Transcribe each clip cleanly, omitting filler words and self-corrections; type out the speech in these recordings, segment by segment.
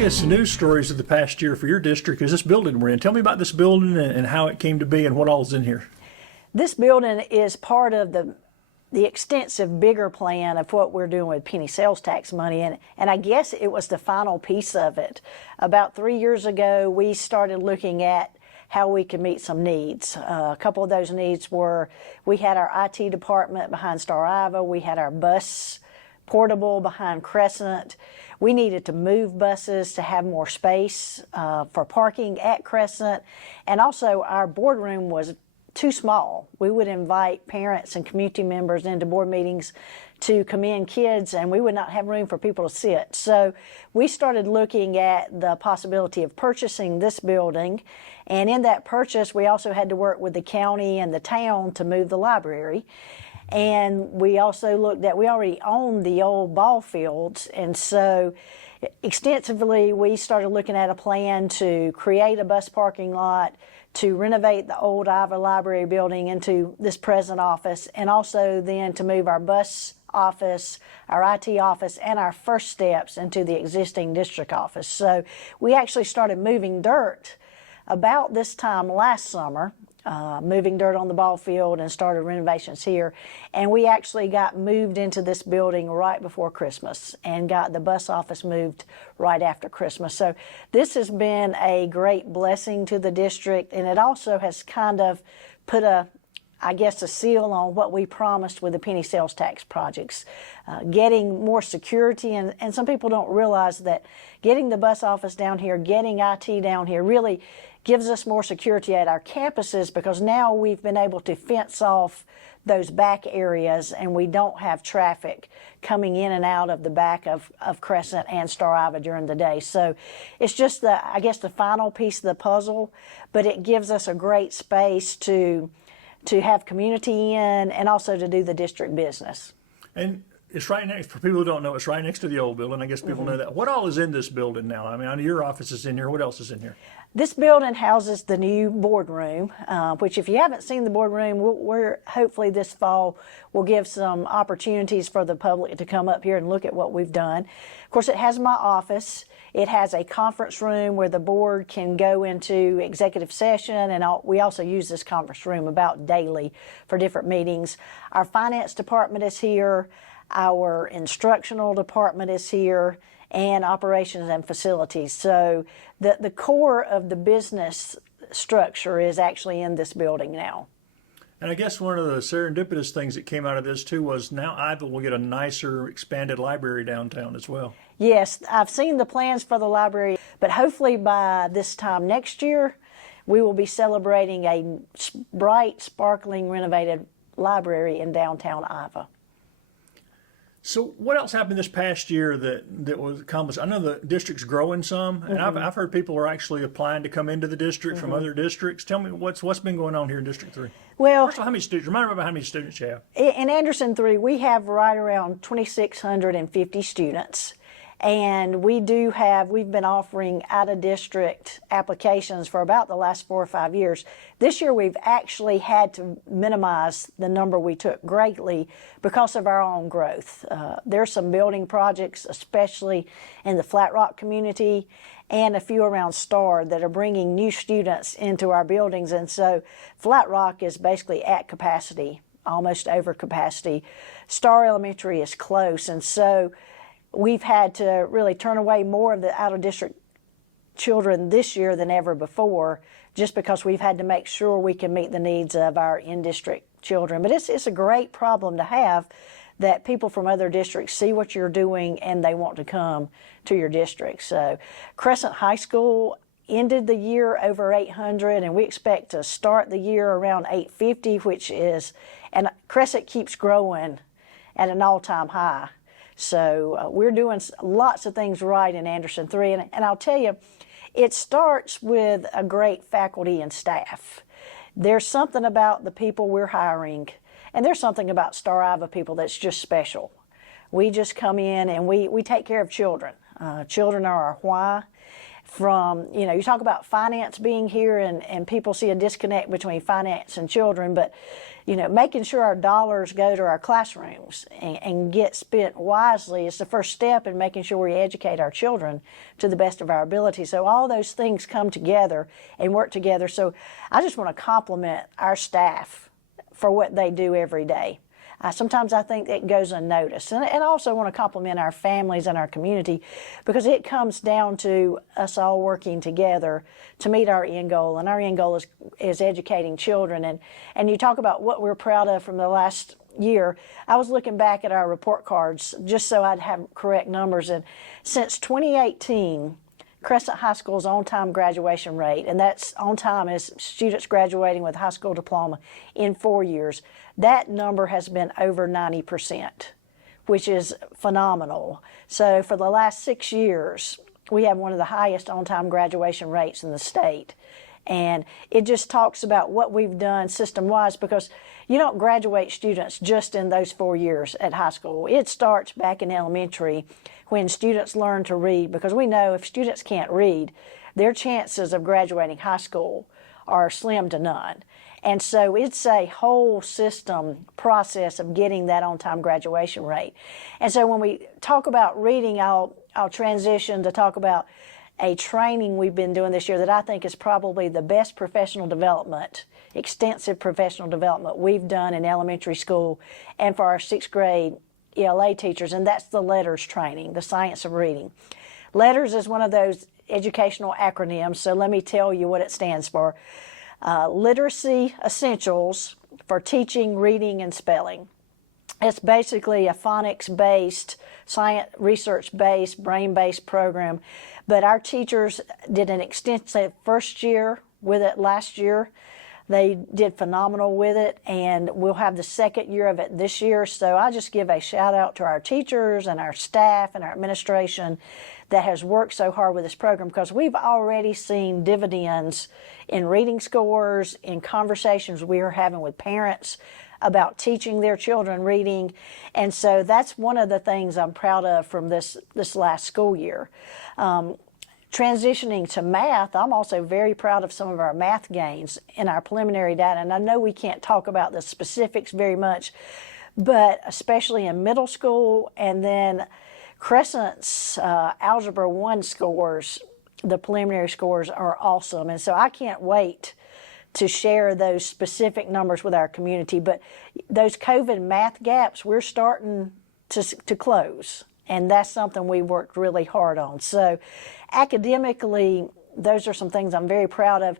biggest news stories of the past year for your district is this building we're in. Tell me about this building and how it came to be and what all is in here. This building is part of the extensive bigger plan of what we're doing with penny sales tax money, and I guess it was the final piece of it. About 3 years ago, we started looking at how we could meet some needs. A couple of those needs were, we had our IT department behind Star Iva, we had our bus portable behind Crescent. We needed to move buses to have more space for parking at Crescent, and also our boardroom was too small. We would invite parents and community members into board meetings to come in, kids, and we would not have room for people to sit. So we started looking at the possibility of purchasing this building, and in that purchase we also had to work with the county and the town to move the library. And we also looked at, we already owned the old ball fields, and so extensively we started looking at a plan to create a bus parking lot, to renovate the old Iva Library building into this present office, and also then to move our bus office, our IT office, and our first steps into the existing district office. So we actually started moving dirt about this time last summer, moving dirt on the ball field and started renovations here. And we actually got moved into this building right before Christmas and got the bus office moved right after Christmas. So this has been a great blessing to the district, and it also has kind of put a seal on what we promised with the penny sales tax projects. Getting more security, and some people don't realize that getting the bus office down here, getting IT down here really gives us more security at our campuses, because now we've been able to fence off those back areas and we don't have traffic coming in and out of the back of Crescent and Star Iva during the day. So it's just the final piece of the puzzle, but it gives us a great space to have community in and also to do the district business. And it's right next, for people who don't know, it's right next to the old building. I guess people know that. What all is in this building now? I mean, I know your office is in here. What else is in here? This building houses the new boardroom, which if you haven't seen the boardroom, we're hopefully this fall will give some opportunities for the public to come up here and look at what we've done. Of course, it has my office. It has a conference room where the board can go into executive session, and we also use this conference room about daily for different meetings. Our finance department is here. Our instructional department is here, and operations and facilities. So the core of the business structure is actually in this building now. And I guess one of the serendipitous things that came out of this too was now Iva will get a nicer, expanded library downtown as well. Yes, I've seen the plans for the library, but hopefully by this time next year, we will be celebrating a bright, sparkling, renovated library in downtown Iva. So what else happened this past year that was accomplished? I know the district's growing some, and I've heard people are actually applying to come into the district from other districts. Tell me what's been going on here in District 3. Well, first of all, how many students? Remind me about how many students you have. In Anderson 3, we have right around 2,650 students. And we've been offering out-of-district applications for about the last 4 or 5 years. This year we've actually had to minimize the number we took greatly because of our own growth. There's some building projects, especially in the Flat Rock community, and a few around Star that are bringing new students into our buildings. And so Flat Rock is basically at capacity, almost over capacity. Star Elementary is close, and so we've had to really turn away more of the out-of-district children this year than ever before, just because we've had to make sure we can meet the needs of our in-district children. But it's a great problem to have, that people from other districts see what you're doing and they want to come to your district. So Crescent High School ended the year over 800, and we expect to start the year around 850, and Crescent keeps growing at an all-time high. So we're doing lots of things right in Anderson 3, and I'll tell you, it starts with a great faculty and staff. There's something about the people we're hiring, and there's something about Star Iva people that's just special. We just come in and we take care of children. Children are our why. from, you talk about finance being here and people see a disconnect between finance and children, but, making sure our dollars go to our classrooms and get spent wisely is the first step in making sure we educate our children to the best of our ability. So all those things come together and work together. So I just want to compliment our staff for what they do every day. Sometimes I think it goes unnoticed. And I also want to compliment our families and our community, because it comes down to us all working together to meet our end goal. And our end goal is educating children. And you talk about what we're proud of from the last year. I was looking back at our report cards just so I'd have correct numbers. And since 2018, Crescent High School's on-time graduation rate, and that's on time as students graduating with a high school diploma in 4 years, that number has been over 90%, which is phenomenal. So for the last 6 years, we have one of the highest on-time graduation rates in the state. And it just talks about what we've done system-wise, because you don't graduate students just in those 4 years at high school. It starts back in elementary when students learn to read, because we know if students can't read, their chances of graduating high school are slim to none. And so it's a whole system process of getting that on-time graduation rate. And so when we talk about reading, I'll transition to talk about a training we've been doing this year that I think is probably the best professional development, extensive professional development we've done in elementary school and for our 6th grade ELA teachers, and that's the LETTERS training, the science of reading. LETTERS is one of those educational acronyms, so let me tell you what it stands for. Literacy Essentials for Teaching, Reading, and Spelling. It's basically a phonics-based, science research-based, brain-based program, but our teachers did an extensive first year with it last year. They did phenomenal with it, and we'll have the 2nd year of it this year. So I just give a shout out to our teachers and our staff and our administration that has worked so hard with this program, because we've already seen dividends in reading scores, in conversations we are having with parents about teaching their children reading. And so that's one of the things I'm proud of from this last school year. Transitioning to math, I'm also very proud of some of our math gains in our preliminary data. And I know we can't talk about the specifics very much, but especially in middle school, and then Crescent's Algebra 1 scores, the preliminary scores are awesome. And so I can't wait to share those specific numbers with our community. But those COVID math gaps, we're starting to close. And that's something we worked really hard on. So academically, those are some things I'm very proud of.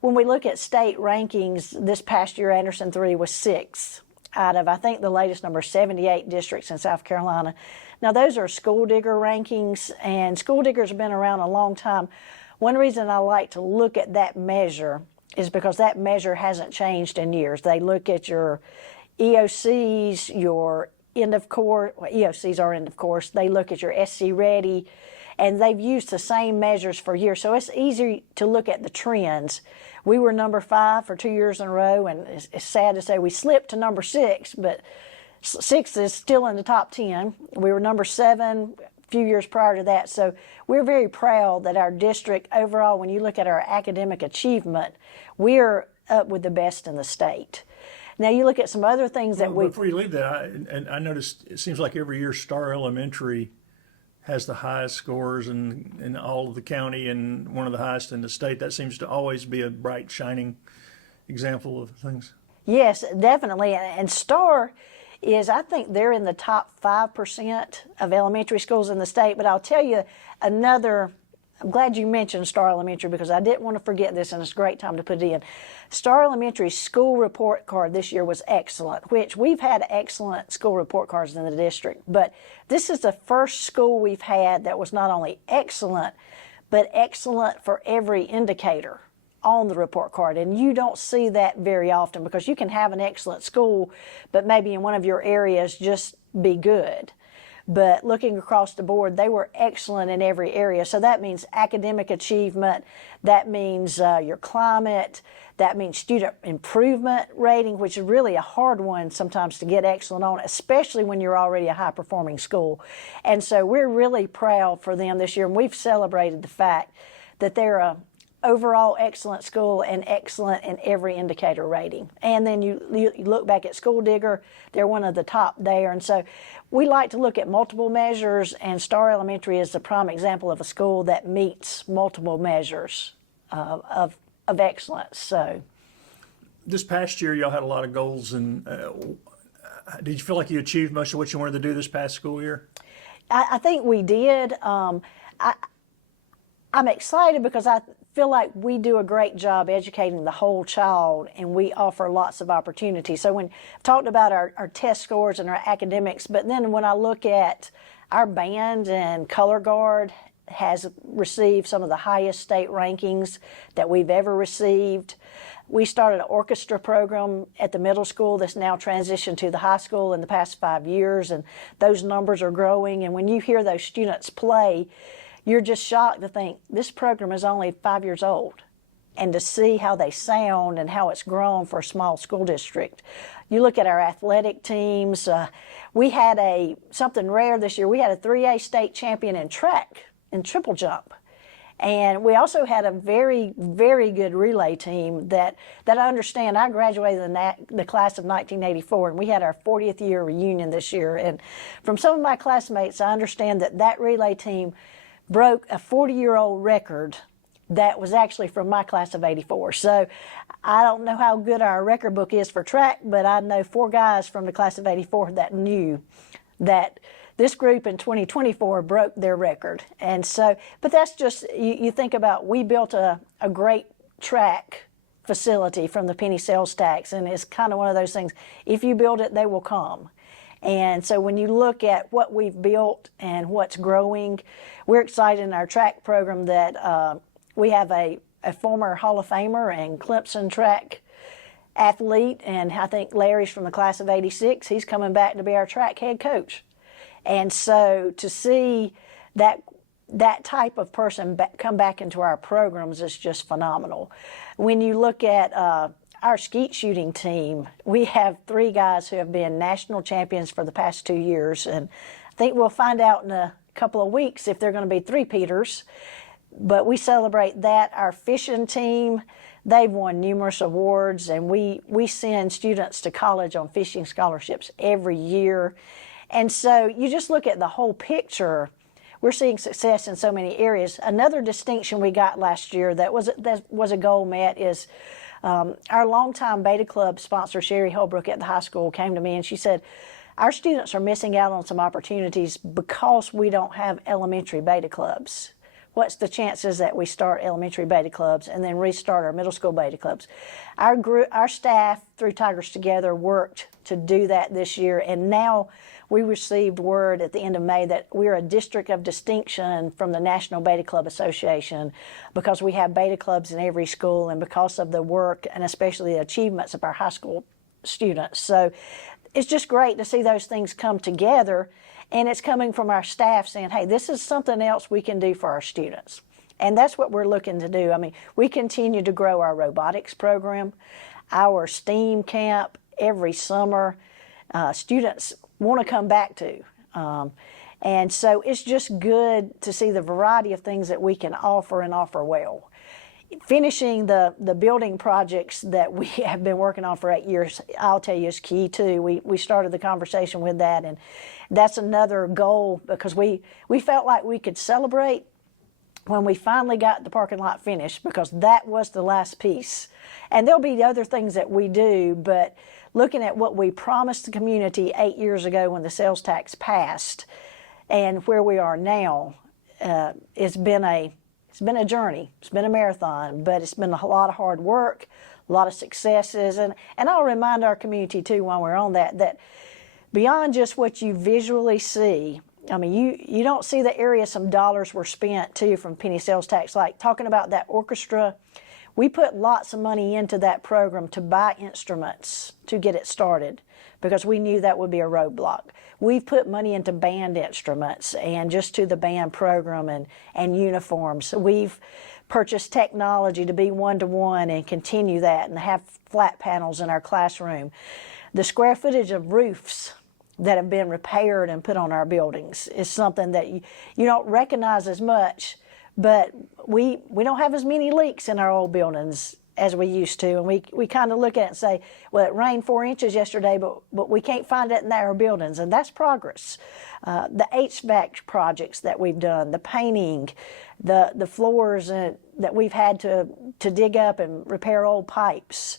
When we look at state rankings, this past year, Anderson 3 was 6th out of, I think the latest number, 78 districts in South Carolina. Now, those are School Digger rankings, and School Diggers have been around a long time. One reason I like to look at that measure is because that measure hasn't changed in years. They look at your EOCs, your end of course, well, EOCs are end of course. They look at your SC Ready, and they've used the same measures for years. So it's easy to look at the trends. We were number 5 for 2 years in a row, and it's sad to say we slipped to number 6, but 6 is still in the top 10. We were number 7 a few years prior to that. So we're very proud that our district overall, when you look at our academic achievement, we're up with the best in the state. Now you look at some other things that we. Before you leave that, I noticed it seems like every year Star Elementary has the highest scores in all of the county and one of the highest in the state. That seems to always be a bright, shining example of things. Yes, definitely. And Star is, I think they're in the top 5% of elementary schools in the state. But I'll tell you another. I'm glad you mentioned Star Elementary, because I didn't want to forget this, and it's a great time to put it in. Star Elementary's school report card this year was excellent, which we've had excellent school report cards in the district. But this is the first school we've had that was not only excellent, but excellent for every indicator on the report card. And you don't see that very often, because you can have an excellent school, but maybe in one of your areas just be good. But looking across the board, they were excellent in every area. So that means academic achievement, that means your climate, that means student improvement rating, which is really a hard one sometimes to get excellent on, especially when you're already a high-performing school. And so we're really proud for them this year, and we've celebrated the fact that they're a overall excellent school and excellent in every indicator rating. And then you look back at School Digger, they're one of the top there. And so we like to look at multiple measures, and Star Elementary is the prime example of a school that meets multiple measures of excellence. So this past year, y'all had a lot of goals, and did you feel like you achieved most of what you wanted to do this past school year? I think we did. I'm excited because I feel like we do a great job educating the whole child, and we offer lots of opportunities. So when I've talked about our test scores and our academics, but then when I look at our band and color guard has received some of the highest state rankings that we've ever received. We started an orchestra program at the middle school that's now transitioned to the high school in the past 5 years, and those numbers are growing. And when you hear those students play, you're just shocked to think this program is only 5 years old, and to see how they sound and how it's grown for a small school district. You look at our athletic teams. We had something rare this year. We had a 3A state champion in track, in triple jump. And we also had a very, very good relay team that I understand. I graduated in the class of 1984, and we had our 40th year reunion this year. And from some of my classmates, I understand that relay team broke a 40-year-old record that was actually from my class of 84. So I don't know how good our record book is for track, but I know 4 guys from the class of 84 that knew that this group in 2024 broke their record. And so, but that's just, you think about, we built a great track facility from the penny sales tax, and it's kind of one of those things, if you build it, they will come. And so when you look at what we've built and what's growing, we're excited in our track program that we have a former Hall of Famer and Clemson track athlete, and I think Larry's from the class of 86. He's coming back to be our track head coach. And so to see that type of person come back into our programs is just phenomenal. When you look at our skeet shooting team, we have 3 guys who have been national champions for the past 2 years, and I think we'll find out in a couple of weeks if they're going to be three-peaters. But we celebrate that. Our fishing team, they've won numerous awards, and we send students to college on fishing scholarships every year. And so you just look at the whole picture. We're seeing success in so many areas. Another distinction we got last year that was a goal met is our longtime Beta Club sponsor, Sherry Holbrook at the high school, came to me and she said, our students are missing out on some opportunities because we don't have elementary Beta Clubs. What's the chances that we start elementary Beta Clubs and then restart our middle school Beta Clubs? Our staff through Tigers Together worked to do that this year, and now we received word at the end of May that we're a district of distinction from the National Beta Club Association because we have Beta Clubs in every school, and because of the work and especially the achievements of our high school students. So it's just great to see those things come together, and it's coming from our staff saying, hey, this is something else we can do for our students. And that's what we're looking to do. I mean, we continue to grow our robotics program, our STEAM camp every summer. Students want to come back to. And so it's just good to see the variety of things that we can offer and offer well. Finishing the building projects that we have been working on for 8 years, I'll tell you, is key too. We started the conversation with that, and that's another goal because we felt like we could celebrate when we finally got the parking lot finished, because that was the last piece. And there'll be other things that we do, but looking at what we promised the community 8 years ago when the sales tax passed and where we are now, it's been a journey. It's been a marathon, but it's been a lot of hard work, a lot of successes. And I'll remind our community too, while we're on that beyond just what you visually see, I mean, you don't see the area some dollars were spent too from penny sales tax, like talking about that orchestra. We put lots of money into that program to buy instruments to get it started because we knew that would be a roadblock. We've put money into band instruments and just to the band program and uniforms. We've purchased technology to be one-to-one and continue that and have flat panels in our classroom. The square footage of roofs that have been repaired and put on our buildings is something that you don't recognize as much, but we don't have as many leaks in our old buildings as we used to. And we kind of look at it and say, well, it rained 4 inches yesterday, but we can't find it in our buildings. And that's progress. The HVAC projects that we've done, the painting, the floors that we've had to dig up and repair old pipes.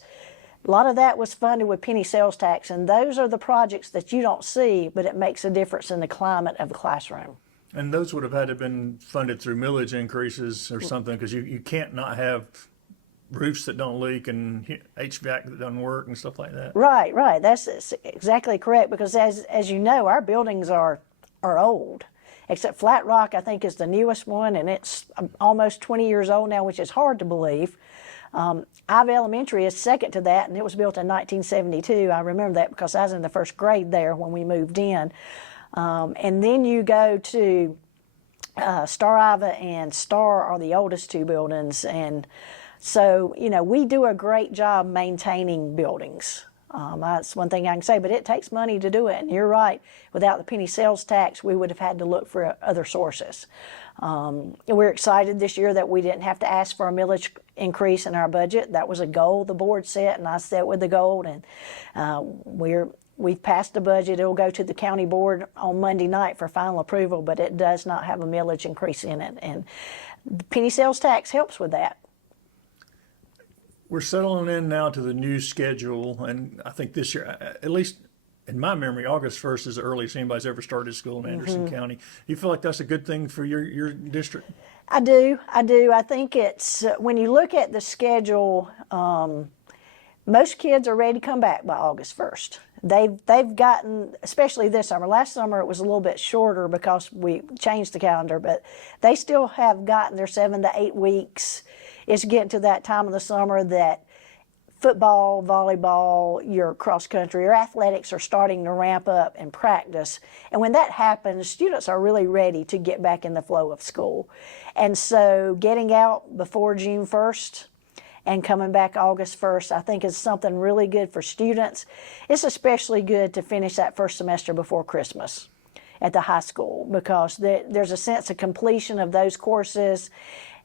A lot of that was funded with penny sales tax. And those are the projects that you don't see, but it makes a difference in the climate of the classroom. And those would have had to have been funded through millage increases or something, because you can't not have roofs that don't leak and HVAC that doesn't work and stuff like that. Right. That's exactly correct, because as you know, our buildings are old. Except Flat Rock, I think, is the newest one, and it's almost 20 years old now, which is hard to believe. Ivy Elementary is second to that, and it was built in 1972. I remember that because I was in the first grade there when we moved in. And then you go to Star Ivy and Star are the oldest two buildings. And so, we do a great job maintaining buildings. That's one thing I can say, but it takes money to do it. And you're right, without the penny sales tax, we would have had to look for other sources. We're excited this year that we didn't have to ask for a millage increase in our budget. That was a goal the board set, and I set with the goal, and we've passed the budget. It'll go to the county board on Monday night for final approval, but it does not have a millage increase in it. And the penny sales tax helps with that. We're settling in now to the new schedule, and I think this year, at least in my memory, August 1st is the earliest anybody's ever started school in Anderson County. Do you feel like that's a good thing for your district? I do. I think it's, when you look at the schedule, most kids are ready to come back by August 1st. They've gotten, especially this summer. Last summer it was a little bit shorter because we changed the calendar, but they still have gotten their 7 to 8 weeks. It's getting to that time of the summer that football, volleyball, your cross country, your athletics are starting to ramp up and practice. And when that happens, students are really ready to get back in the flow of school. And so getting out before June 1st and coming back August 1st, I think is something really good for students. It's especially good to finish that first semester before Christmas at the high school, because there's a sense of completion of those courses.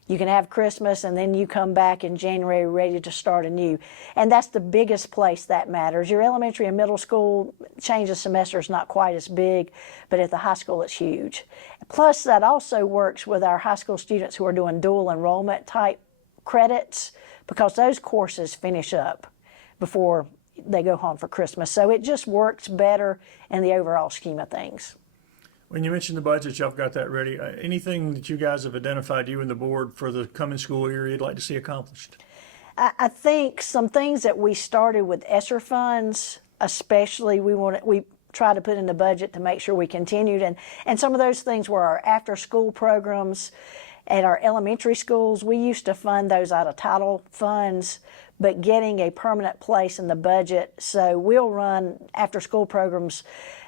You can have Christmas, and then you come back in January ready to start anew. And that's the biggest place that matters. Your elementary and middle school change of semester is not quite as big, but at the high school it's huge. Plus, that also works with our high school students who are doing dual enrollment type credits, because those courses finish up before they go home for Christmas. So it just works better in the overall scheme of things. When you mentioned the budget, y'all got that ready. Anything that you guys have identified, you and the board, for the coming school year you'd like to see accomplished? I think some things that we started with ESSER funds, especially we try to put in the budget to make sure we continued. And some of those things were our after-school programs at our elementary schools. We used to fund those out of title funds, but getting a permanent place in the budget. So we'll run after-school programs,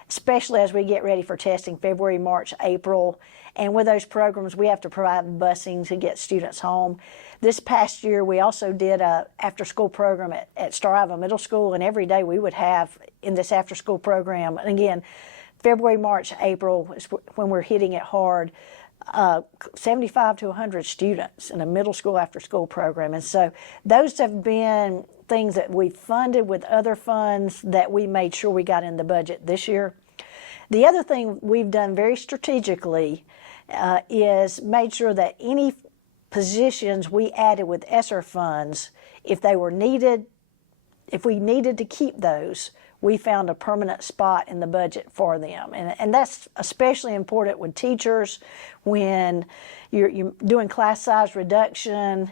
especially as we get ready for testing February, March, April. And with those programs, we have to provide busing to get students home. This past year, we also did a after-school program at Star Ivy Middle School, and every day we would have in this after-school program, and again, February, March, April is when we're hitting it hard, 75 to 100 students in a middle school after-school program. And so those have been things that we funded with other funds that we made sure we got in the budget this year. The other thing we've done very strategically is made sure that any positions we added with ESSER funds, if we needed to keep those, we found a permanent spot in the budget for them. And that's especially important with teachers when you're doing class size reduction,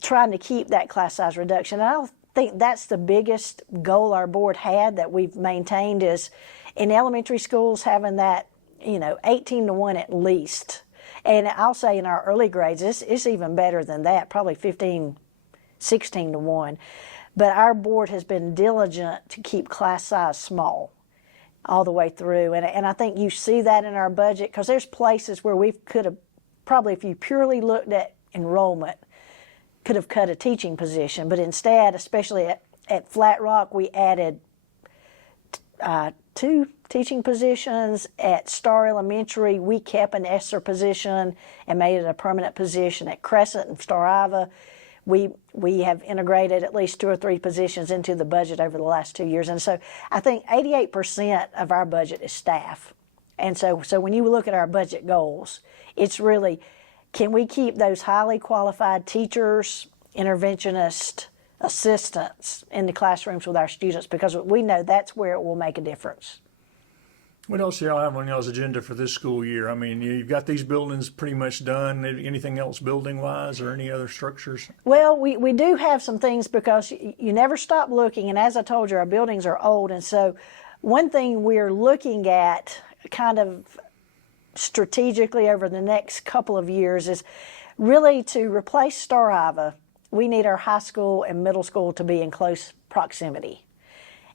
trying to keep that class size reduction. And I think that's the biggest goal our board had that we've maintained, is in elementary schools having that 18 to 1 at least. And I'll say in our early grades, it's even better than that, probably 15, 16 to 1. But our board has been diligent to keep class size small all the way through. And I think you see that in our budget, because there's places where we could have probably, if you purely looked at enrollment, could have cut a teaching position. But instead, especially at Flat Rock, we added 2 2 teaching positions. At Star Elementary, we kept an ESSER position and made it a permanent position. At Crescent and Star Iva, we have integrated at least 2 or 3 positions into the budget over the last 2 years. And so I think 88% of our budget is staff. And so when you look at our budget goals, it's really, can we keep those highly qualified teachers, interventionists, assistants in the classrooms with our students, because we know that's where it will make a difference. What else do y'all have on y'all's agenda for this school year? I mean, you've got these buildings pretty much done. Anything else building-wise or any other structures? Well, we do have some things, because you never stop looking, and as I told you, our buildings are old, and so one thing we're looking at kind of strategically over the next couple of years is really to replace Star Iva. We need our high school and middle school to be in close proximity.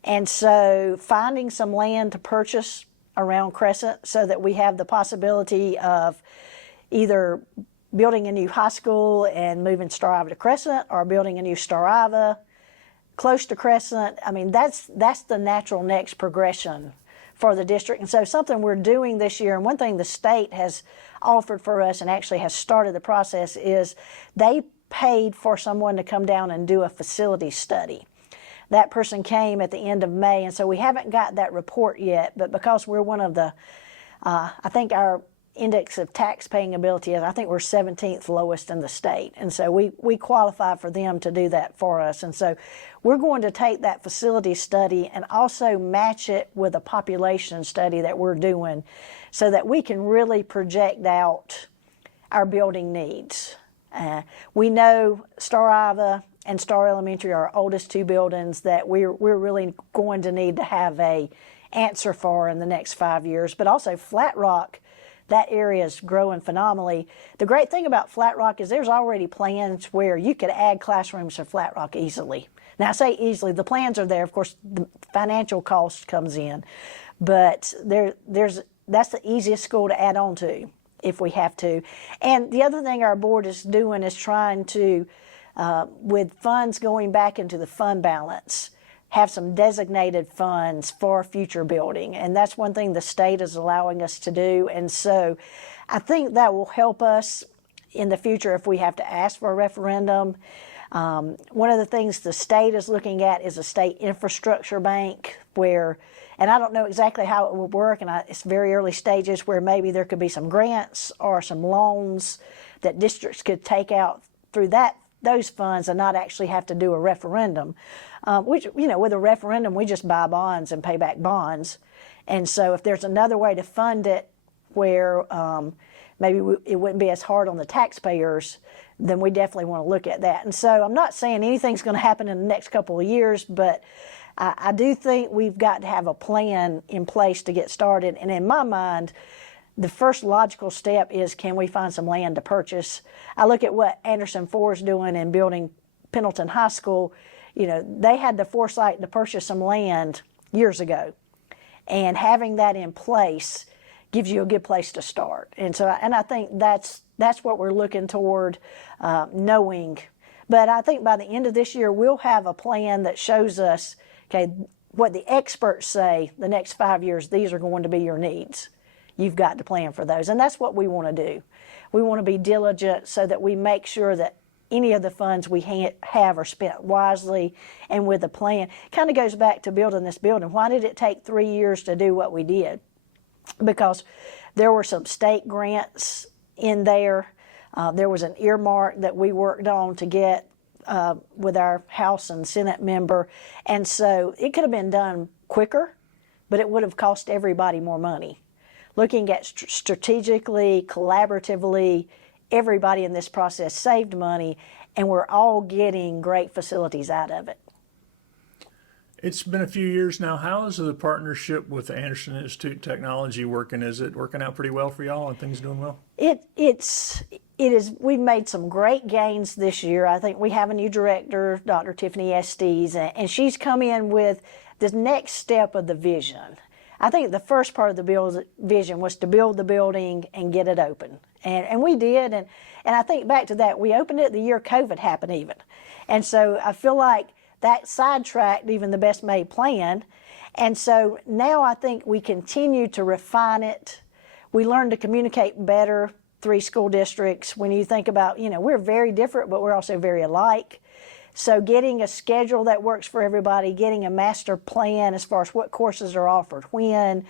And so finding some land to purchase around Crescent so that we have the possibility of either building a new high school and moving Star Iva to Crescent, or building a new Star Iva close to Crescent. I mean, that's the natural next progression for the district. And so something we're doing this year, and one thing the state has offered for us and actually has started the process, is they paid for someone to come down and do a facility study. That person came at the end of May, and so we haven't got that report yet, but because we're one of the, I think our index of tax paying ability is, I think we're 17th lowest in the state, and so we qualify for them to do that for us. And so we're going to take that facility study and also match it with a population study that we're doing so that we can really project out our building needs. We know Star Iva and Star Elementary are our oldest 2 buildings that we're really going to need to have a answer for in the next 5 years. But also Flat Rock, that area is growing phenomenally. The great thing about Flat Rock is there's already plans where you could add classrooms to Flat Rock easily. Now I say easily, the plans are there. Of course, the financial cost comes in, but that's the easiest school to add on to if we have to. And the other thing our board is doing is trying to, with funds going back into the fund balance, have some designated funds for future building. And that's one thing the state is allowing us to do. And so I think that will help us in the future if we have to ask for a referendum. One of the things the state is looking at is a state infrastructure bank where, and I don't know exactly how it would work, and it's very early stages, where maybe there could be some grants or some loans that districts could take out through those funds and not actually have to do a referendum. Which, with a referendum, we just buy bonds and pay back bonds. And so if there's another way to fund it where maybe it wouldn't be as hard on the taxpayers, then we definitely want to look at that. And so I'm not saying anything's going to happen in the next couple of years, but I do think we've got to have a plan in place to get started. And in my mind, the first logical step is, can we find some land to purchase? I look at what Anderson Ford's doing in building Pendleton High School. They had the foresight to purchase some land years ago. And having that in place gives you a good place to start. And I think that's what we're looking toward, knowing. But I think by the end of this year, we'll have a plan that shows us, okay, what the experts say the next 5 years, these are going to be your needs. You've got to plan for those. And that's what we want to do. We want to be diligent so that we make sure that any of the funds we have are spent wisely and with a plan. Kind of goes back to building this building. Why did it take 3 years to do what we did? Because there were some state grants in there. There was an earmark that we worked on to get with our House and Senate member. And so it could have been done quicker, but it would have cost everybody more money. Looking at strategically, collaboratively, everybody in this process saved money, and we're all getting great facilities out of it. It's been a few years now. How is the partnership with the Anderson Institute of Technology working? Is it working out pretty well for y'all and things doing well? It is. We've made some great gains this year. I think we have a new director, Dr. Tiffany Estes, and she's come in with the next step of the vision. I think the first part of the vision was to build the building and get it open. And we did. And I think back to that, we opened it the year COVID happened even. And so I feel like that sidetracked even the best made plan. And so now I think we continue to refine it. We learn to communicate better, 3 school districts. When you think about, we're very different, but we're also very alike. So getting a schedule that works for everybody, getting a master plan as far as what courses are offered when,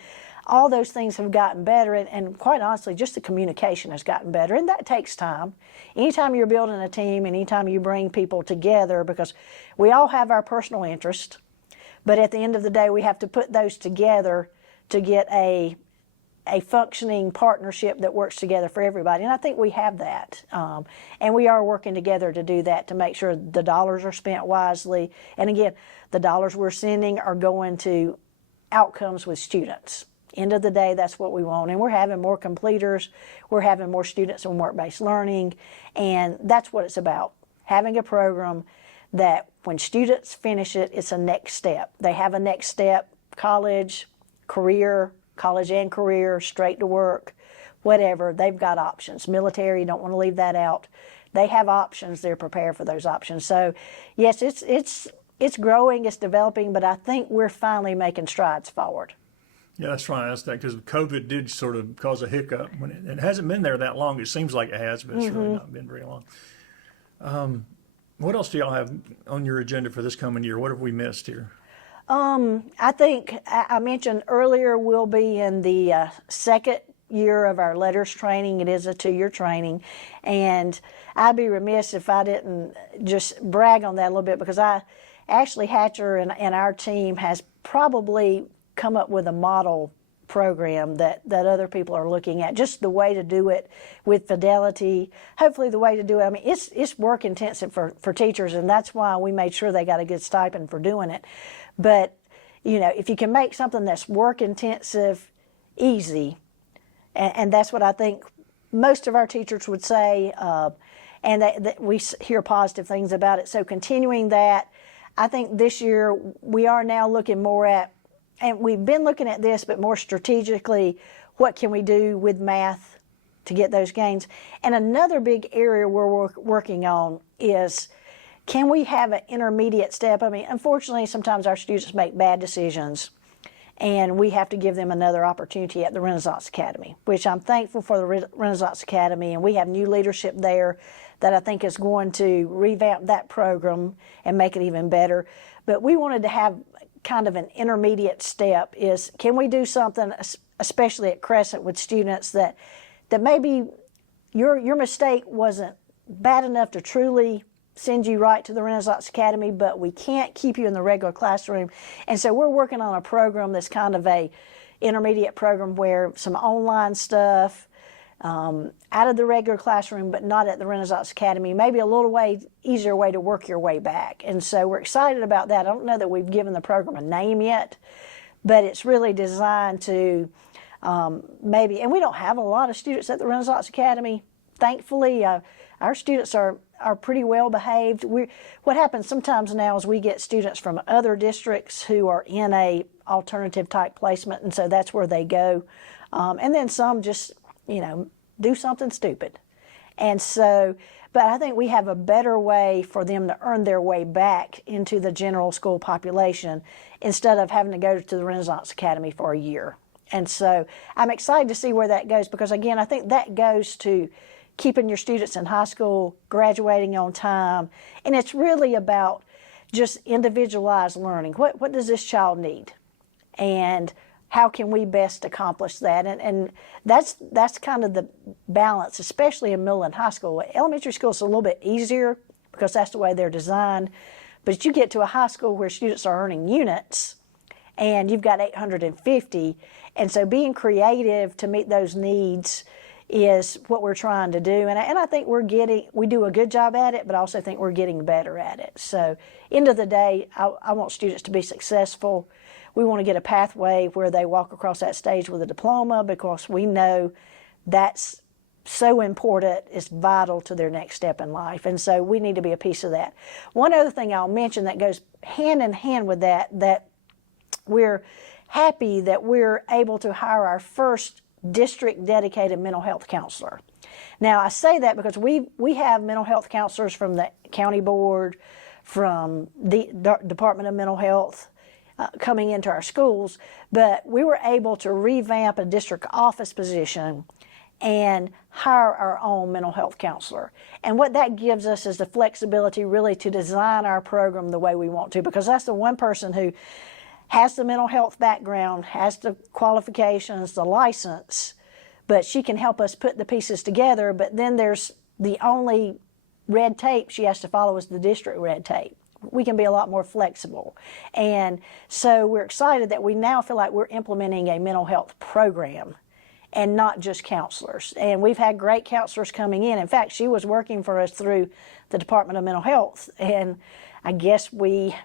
all those things have gotten better. And quite honestly, just the communication has gotten better. And that takes time. Anytime you're building a team, anytime you bring people together, because we all have our personal interest, but at the end of the day, we have to put those together to get a functioning partnership that works together for everybody. And I think we have that. And we are working together to do that, to make sure the dollars are spent wisely. And again, the dollars we're sending are going to outcomes with students. End of the day, that's what we want. And we're having more completers. We're having more students in work-based learning. And that's what it's about. Having a program that when students finish it, it's a next step. They have a next step, college, career, college and career, straight to work, whatever. They've got options. Military, don't want to leave that out. They have options. They're prepared for those options. So, yes, it's growing, it's developing, but I think we're finally making strides forward. Yeah, that's right. That's that because COVID did sort of cause a hiccup. When it hasn't been there that long. It seems like it has, but it's really not been very long. What else do y'all have on your agenda for this coming year? What have we missed here? I think I mentioned earlier we'll be in the second year of our letters training. It is a 2-year training, and I'd be remiss if I didn't just brag on that a little bit, because Ashley Hatcher and our team has probably come up with a model program that other people are looking at, just the way to do it with fidelity, hopefully the way to do it. I mean, it's work intensive for teachers, and that's why we made sure they got a good stipend for doing it. But, if you can make something that's work intensive easy, and that's what I think most of our teachers would say, and that we hear positive things about it. So continuing that, I think this year we are now looking more at, and we've been looking at this, but more strategically, what can we do with math to get those gains? And another big area we're working on is, can we have an intermediate step? I mean, unfortunately, sometimes our students make bad decisions, and we have to give them another opportunity at the Renaissance Academy, which I'm thankful for the Renaissance Academy, and we have new leadership there that I think is going to revamp that program and make it even better. But we wanted to have kind of an intermediate step is, can we do something, especially at Crescent, with students that maybe your mistake wasn't bad enough to truly send you right to the Renaissance Academy, but we can't keep you in the regular classroom. And so we're working on a program that's kind of a intermediate program where some online stuff, out of the regular classroom, but not at the Renaissance Academy, maybe a little easier way to work your way back. And so we're excited about that. I don't know that we've given the program a name yet, but it's really designed to maybe, and we don't have a lot of students at the Renaissance Academy. Thankfully, our students are pretty well behaved. What happens sometimes now is we get students from other districts who are in a alternative type placement, and so that's where they go. And then some just, do something stupid. And so, but I think we have a better way for them to earn their way back into the general school population instead of having to go to the Renaissance Academy for a year. And so I'm excited to see where that goes, because again, I think that goes to keeping your students in high school, graduating on time. And it's really about just individualized learning. What does this child need? And how can we best accomplish that? And that's kind of the balance, especially in middle and high school. Elementary school is a little bit easier because that's the way they're designed. But you get to a high school where students are earning units and you've got 850. And so being creative to meet those needs is what we're trying to do. And I think we do a good job at it, but I also think we're getting better at it. So end of the day, I want students to be successful. We want to get a pathway where they walk across that stage with a diploma, because we know that's so important. It's vital to their next step in life. And so we need to be a piece of that. One other thing I'll mention that goes hand in hand with that we're happy that we're able to hire our first district dedicated mental health counselor. Now, I say that because we have mental health counselors from the county board, from the Department of Mental Health, coming into our schools, but we were able to revamp a district office position and hire our own mental health counselor. And what that gives us is the flexibility really to design our program the way we want to, because that's the one person who has the mental health background, has the qualifications, the license, but she can help us put the pieces together. But then there's the only red tape she has to follow is the district red tape. We can be a lot more flexible. And so we're excited that we now feel like we're implementing a mental health program and not just counselors. And we've had great counselors coming in. In fact, she was working for us through the Department of Mental Health, and I guess we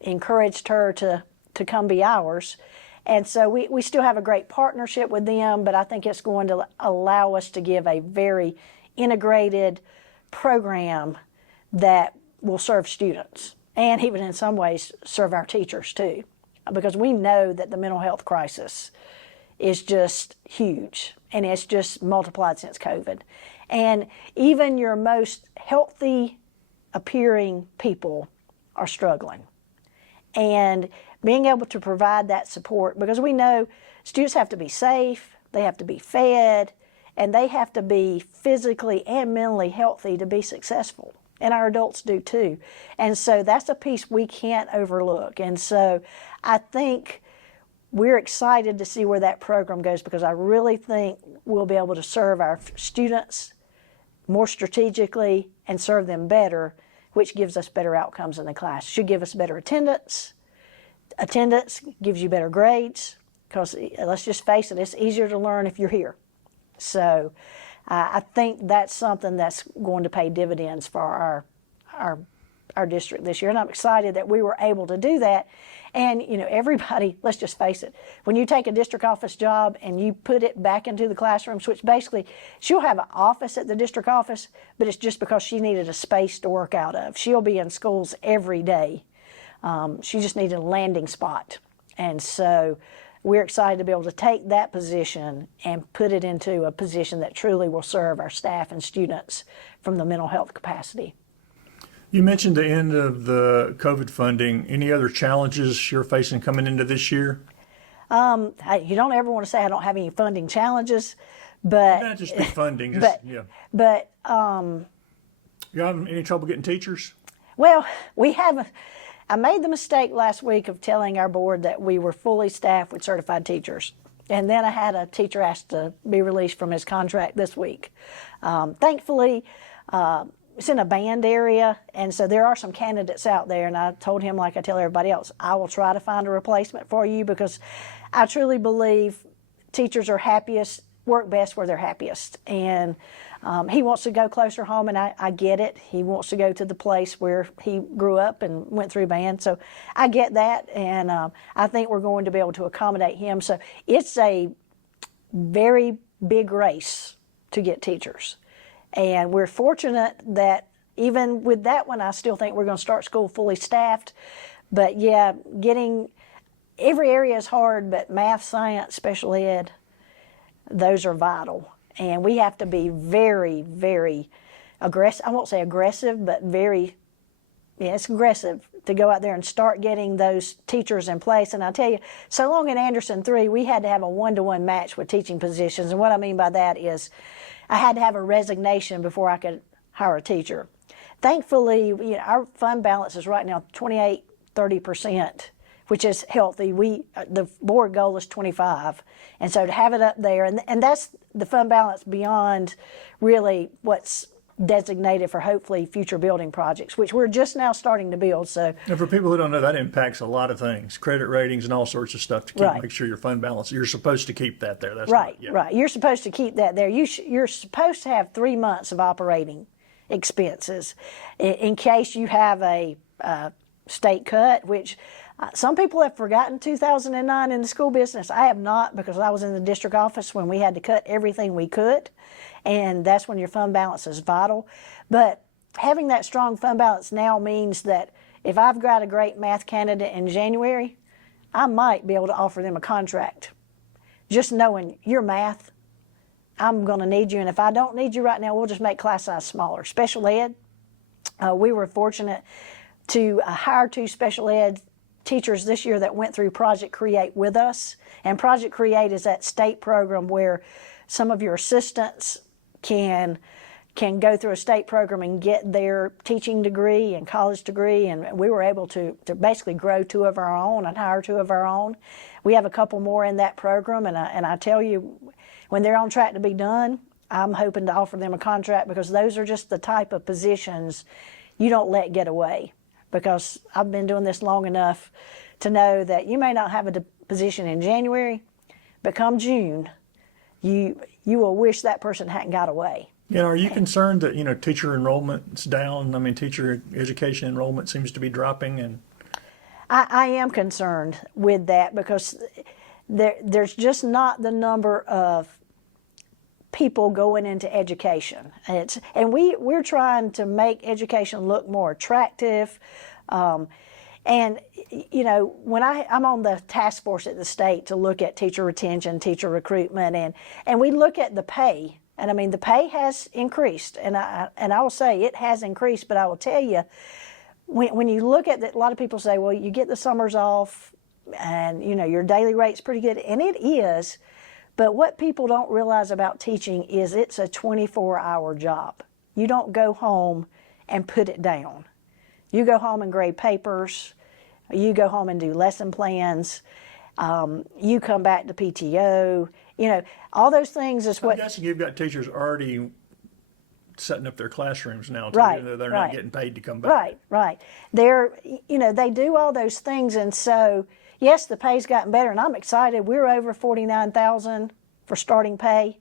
encouraged her to come be ours. And so we still have a great partnership with them, but I think it's going to allow us to give a very integrated program that will serve students and even in some ways serve our teachers too, because we know that the mental health crisis is just huge, and it's just multiplied since COVID. And even your most healthy appearing people are struggling. And being able to provide that support, because we know students have to be safe, they have to be fed, and they have to be physically and mentally healthy to be successful. And our adults do too. And so that's a piece we can't overlook. And so I think we're excited to see where that program goes, because I really think we'll be able to serve our students more strategically and serve them better, which gives us better outcomes in the class. Should give us better attendance. Attendance gives you better grades, because let's just face it, it's easier to learn if you're here. So I think that's something that's going to pay dividends for our district this year. And I'm excited that we were able to do that. And, you know, everybody, let's just face it, when you take a district office job and you put it back into the classrooms, which basically she'll have an office at the district office, but it's just because she needed a space to work out of. She'll be in schools every day. She just needed a landing spot. And so we're excited to be able to take that position and put it into a position that truly will serve our staff and students from the mental health capacity. You mentioned the end of the COVID funding. Any other challenges you're facing coming into this year? You don't ever want to say I don't have any funding challenges, but Not just the funding, just, but, yeah. but You having any trouble getting teachers? well, we have. I made the mistake last week of telling our board that we were fully staffed with certified teachers. And then I had a teacher asked to be released from his contract this week. Thankfully, it's in a band area, and so there are some candidates out there, and I told him, like I tell everybody else, I will try to find a replacement for you, because I truly believe teachers are happiest, work best where they're happiest. And he wants to go closer home, and I get it. He wants to go to the place where he grew up and went through band, so I get that, and I think we're going to be able to accommodate him. So it's a very big race to get teachers, and we're fortunate that even with that one, I still think we're going to start school fully staffed. But yeah, getting every area is hard, but math, science, special ed, those are vital. And we have to be very, very aggressive. I won't say aggressive, but it's aggressive to go out there and start getting those teachers in place. And I tell you, so long in Anderson 3, we had to have a one-to-one match with teaching positions. And what I mean by that is I had to have a resignation before I could hire a teacher. Thankfully, you know, our fund balance is right now 28-30%. Which is healthy. The board goal is 25, and so to have it up there, and that's the fund balance beyond really what's designated for hopefully future building projects, which we're just now starting to build. So, And for people who don't know, that impacts a lot of things, credit ratings and all sorts of stuff to keep, Right. make sure your fund balance, you're supposed to keep that there. That's right, yeah. right. You're supposed to keep that there. You're supposed to have 3 months of operating expenses in case you have a state cut, which some people have forgotten 2009 in the school business. I have not, because I was in the district office when we had to cut everything we could, and that's when your fund balance is vital. But having that strong fund balance now means that if I've got a great math candidate in January, I might be able to offer them a contract. Just knowing your math, I'm going to need you, and if I don't need you right now, we'll just make class size smaller. Special ed, we were fortunate to hire 2 special ed teachers this year that went through Project Create with us. And Project Create is that state program where some of your assistants can go through a state program and get their teaching degree and college degree, and we were able to basically grow 2 of our own and hire 2 of our own. We have a couple more in that program, and I tell you, when they're on track to be done, I'm hoping to offer them a contract, because those are just the type of positions you don't let get away. Because I've been doing this long enough to know that you may not have a position in January, but come June, you will wish that person hadn't got away. Yeah, are you concerned that, teacher enrollment's down? I mean, teacher education enrollment seems to be dropping, and I am concerned with that, because there's just not the number of people going into education. And we're trying to make education look more attractive. And, when I'm on the task force at the state to look at teacher retention, teacher recruitment, and we look at the pay. And I mean, the pay has increased, and I will say it has increased, but I will tell you, when you look at that, a lot of people say, well, you get the summers off, and, your daily rate's pretty good, and it is, but what people don't realize about teaching is it's a 24-hour job. You don't go home and put it down. You go home and grade papers, you go home and do lesson plans, you come back to PTO, all those things is what. I'm guessing you've got teachers already setting up their classrooms now, too, right, even though they're right. not getting paid to come back. Right. They do all those things, and so, yes, the pay's gotten better, and I'm excited. We're over $49,000 for starting pay.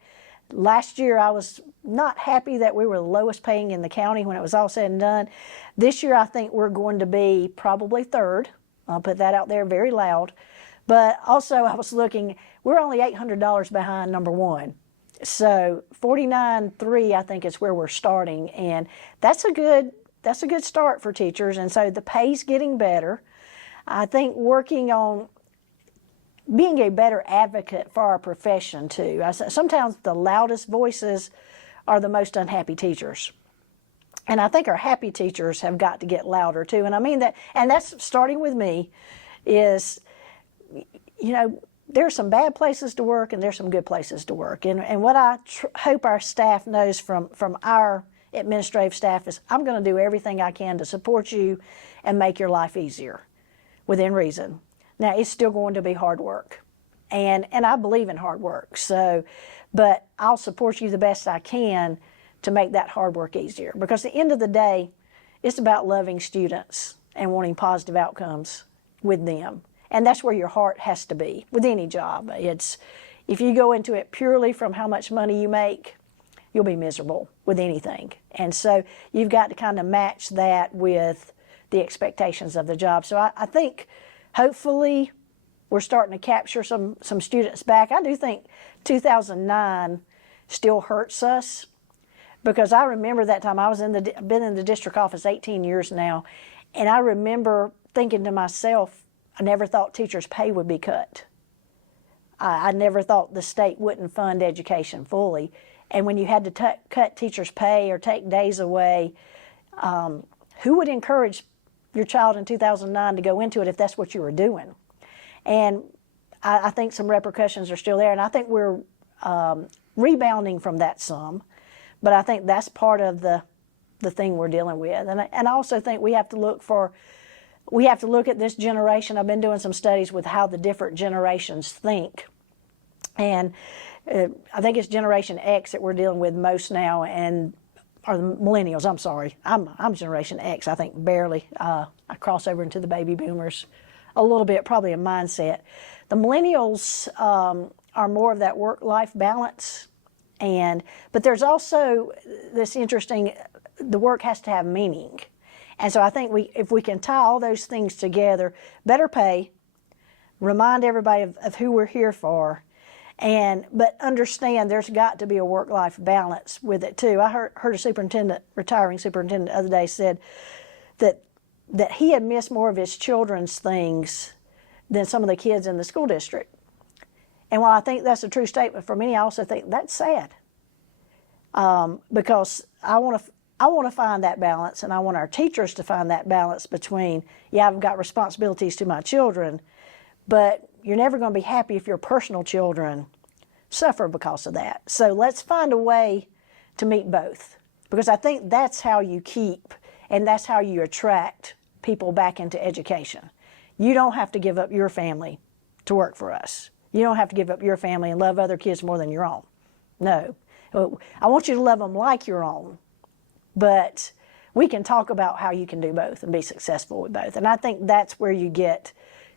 Last year, I was not happy that we were the lowest paying in the county when it was all said and done. This year, I think we're going to be probably 3rd. I'll put that out there very loud. But also, I was looking, we're only $800 behind number 1. So 49.3, I think, is where we're starting, and that's a good start for teachers. And so the pay's getting better. I think working on being a better advocate for our profession too. Sometimes the loudest voices are the most unhappy teachers. And I think our happy teachers have got to get louder too. And I mean that, and that's starting with me, is, there's some bad places to work and there's some good places to work. And what I hope our staff knows from our administrative staff is, I'm going to do everything I can to support you and make your life easier within reason. Now, it's still going to be hard work, and I believe in hard work. So, but I'll support you the best I can to make that hard work easier, because at the end of the day, it's about loving students and wanting positive outcomes with them. And that's where your heart has to be with any job. It's, if you go into it purely from how much money you make, you'll be miserable with anything. And so you've got to kind of match that with the expectations of the job. So I think hopefully we're starting to capture some students back. I do think 2009 still hurts us, because I remember that time. I've been in the district office 18 years now, and I remember thinking to myself, I never thought teachers' pay would be cut. I never thought the state wouldn't fund education fully. And when you had to cut teachers' pay or take days away, who would encourage your child in 2009 to go into it if that's what you were doing? And I think some repercussions are still there, and I think we're rebounding from that some, but I think that's part of the thing we're dealing with. And I also think we have to look at this generation. I've been doing some studies with how the different generations think, and I think it's Generation X that we're dealing with most now, or the millennials. I'm sorry, I'm Generation X. I think barely. I cross over into the baby boomers a little bit, probably a mindset. The millennials are more of that work-life balance, but there's also this interesting, the work has to have meaning. And so I think if we can tie all those things together, better pay, remind everybody of who we're here for, but understand there's got to be a work-life balance with it too. I heard a retiring superintendent the other day said that he had missed more of his children's things than some of the kids in the school district. And while I think that's a true statement for many, I also think that's sad, because I want to I want to find that balance, and I want our teachers to find that balance between, yeah, I've got responsibilities to my children, but you're never going to be happy if your personal children suffer because of that. So let's find a way to meet both, because I think that's how you keep and that's how you attract people back into education. You don't have to give up your family to work for us. You don't have to give up your family and love other kids more than your own. No. I want you to love them like your own, but we can talk about how you can do both and be successful with both. And I think that's where you get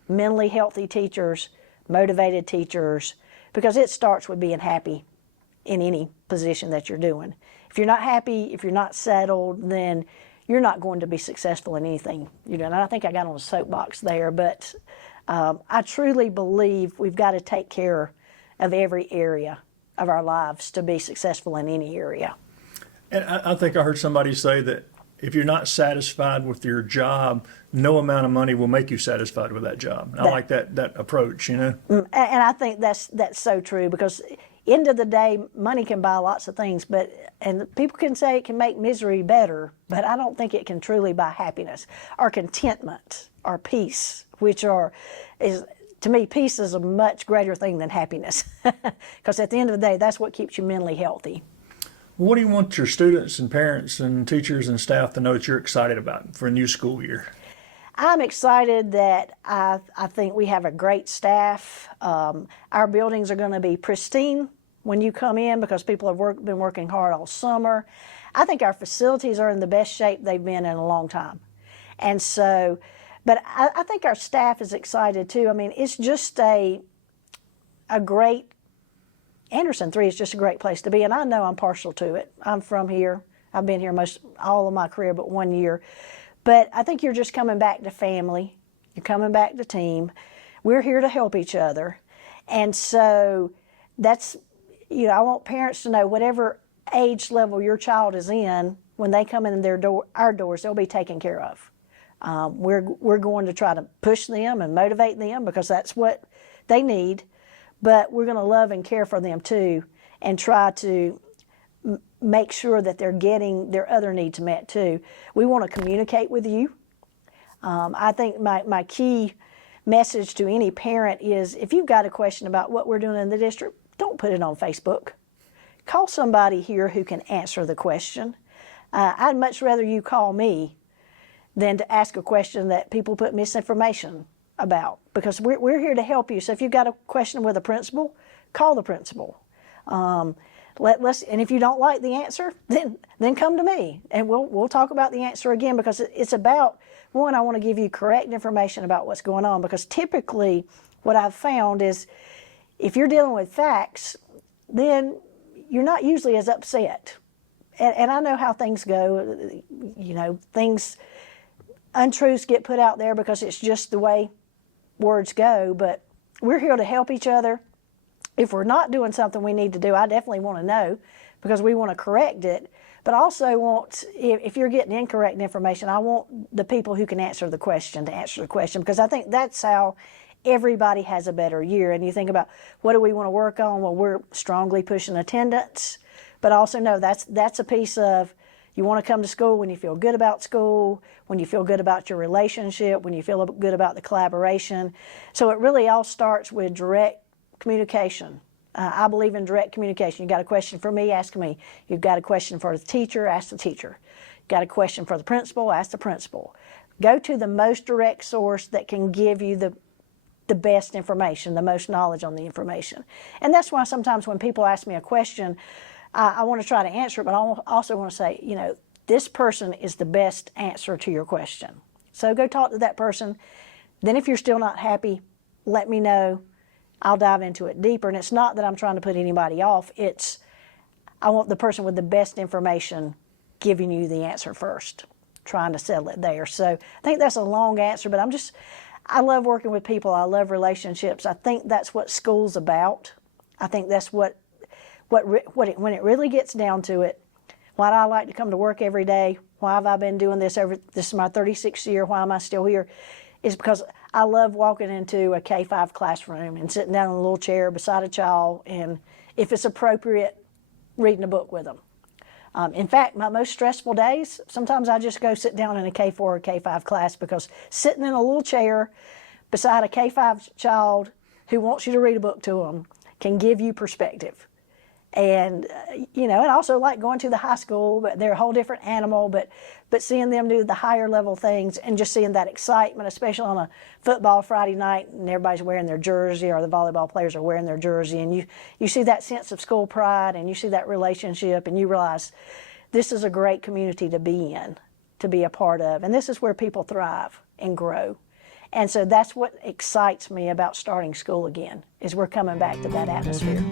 mentally healthy teachers, motivated teachers, because it starts with being happy in any position that you're doing. If you're not happy, if you're not settled, then you're not going to be successful in anything you're doing. And I think I got on a soapbox there, but I truly believe we've got to take care of every area of our lives to be successful in any area. And I think I heard somebody say that if you're not satisfied with your job, no amount of money will make you satisfied with that job. And I like that approach, you know. And I think that's so true, because end of the day, money can buy lots of things, and people can say it can make misery better, but I don't think it can truly buy happiness or contentment or peace, to me, peace is a much greater thing than happiness, because at the end of the day, that's what keeps you mentally healthy. What do you want your students and parents and teachers and staff to know that you're excited about for a new school year? I'm excited that I think we have a great staff. Our buildings are going to be pristine when you come in, because people have been working hard all summer. I think our facilities are in the best shape they've been in a long time. And so, but I think our staff is excited too. I mean, it's just a great, Anderson 3 is just a great place to be, and I know I'm partial to it. I'm from here. I've been here all of my career but 1 year. But I think you're just coming back to family. You're coming back to team. We're here to help each other. And so that's, I want parents to know whatever age level your child is in, when they come in our doors, they'll be taken care of. We're going to try to push them and motivate them, because that's what they need. But we're going to love and care for them too, and try to make sure that they're getting their other needs met too. We want to communicate with you. I think my key message to any parent is, if you've got a question about what we're doing in the district, don't put it on Facebook. Call somebody here who can answer the question. I'd much rather you call me than to ask a question that people put misinformation about, because we're here to help you. So if you've got a question with a principal, call the principal. And if you don't like the answer, then come to me, and we'll talk about the answer again, because it's about, one, I want to give you correct information about what's going on, because typically what I've found is if you're dealing with facts, then you're not usually as upset. And I know how things go. Untruths get put out there because it's just the way words go, but we're here to help each other. If we're not doing something we need to do, I definitely want to know, because we want to correct it. But I also want, if you're getting incorrect information, I want the people who can answer the question to answer the question, because I think that's how everybody has a better year. And you think about, what do we want to work on? Well, we're strongly pushing attendance, but also know that's a piece of, you want to come to school when you feel good about school, when you feel good about your relationship, when you feel good about the collaboration. So it really all starts with direct communication. I believe in direct communication. You got a question for me, ask me. You've got a question for the teacher, ask the teacher. You've got a question for the principal, ask the principal. Go to the most direct source that can give you the best information, the most knowledge on the information. And that's why sometimes when people ask me a question, I want to try to answer it, but I also want to say, this person is the best answer to your question. So go talk to that person. Then if you're still not happy, let me know. I'll dive into it deeper. And it's not that I'm trying to put anybody off. I want the person with the best information giving you the answer first, trying to settle it there. So I think that's a long answer, but I love working with people. I love relationships. I think that's what school's about. I think that's when it really gets down to it, why do I like to come to work every day? Why have I been doing this this is my 36th year, why am I still here? Is because I love walking into a K-5 classroom and sitting down in a little chair beside a child, and if it's appropriate, reading a book with them. In fact, my most stressful days, sometimes I just go sit down in a K4 or K5 class, because sitting in a little chair beside a K5 child who wants you to read a book to them can give you perspective. And, and also like going to the high school, but they're a whole different animal, but seeing them do the higher level things and just seeing that excitement, especially on a football Friday night and everybody's wearing their jersey, or the volleyball players are wearing their jersey, and you see that sense of school pride, and you see that relationship, and you realize this is a great community to be in, to be a part of, and this is where people thrive and grow. And so that's what excites me about starting school again, is we're coming back to that atmosphere.